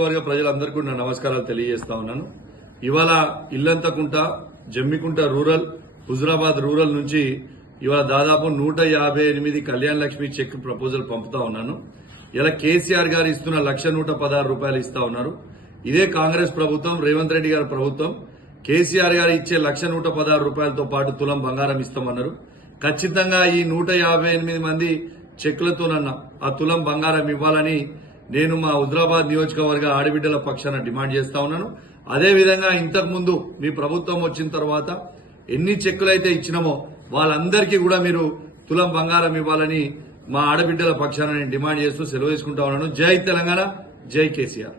వర్గ ప్రజలందరికీ నా నమస్కారాలు తెలియజేస్తా ఉన్నాను. ఇవాళ ఇల్లంతకుంట జమ్మికుంట రూరల్ హుజరాబాద్ రూరల్ నుంచి ఇవాళ దాదాపు నూట యాభై ఎనిమిది కళ్యాణ్ లక్ష్మి చెక్ ప్రపోజల్ పంపుతా ఉన్నాను. ఇలా కేసీఆర్ గారు ఇస్తున్న లక్ష నూట పదహారు రూపాయలు ఇస్తా ఉన్నారు. ఇదే కాంగ్రెస్ ప్రభుత్వం రేవంత్ రెడ్డి గారి ప్రభుత్వం. కేసీఆర్ గారు ఇచ్చే లక్ష నూట పదహారు రూపాయలతో పాటు తులం బంగారం ఇస్తామన్నారు. ఖచ్చితంగా ఈ నూట యాభై ఎనిమిది మంది చెక్కులతోనన్నా ఆ తులం బంగారం ఇవ్వాలని నేను మా హుజరాబాద్ నియోజకవర్గ ఆడబిడ్డల పక్షాన డిమాండ్ చేస్తా ఉన్నాను. అదేవిధంగా ఇంతకుముందు మీ ప్రభుత్వం వచ్చిన తర్వాత ఎన్ని చెక్కులైతే ఇచ్చినామో వాళ్ళందరికీ కూడా మీరు తులం బంగారం ఇవ్వాలని మా ఆడబిడ్డల పక్షాన నేను డిమాండ్ చేస్తూ సెలవు వేసుకుంటా ఉన్నాను. జై తెలంగాణ జై కేసీఆర్.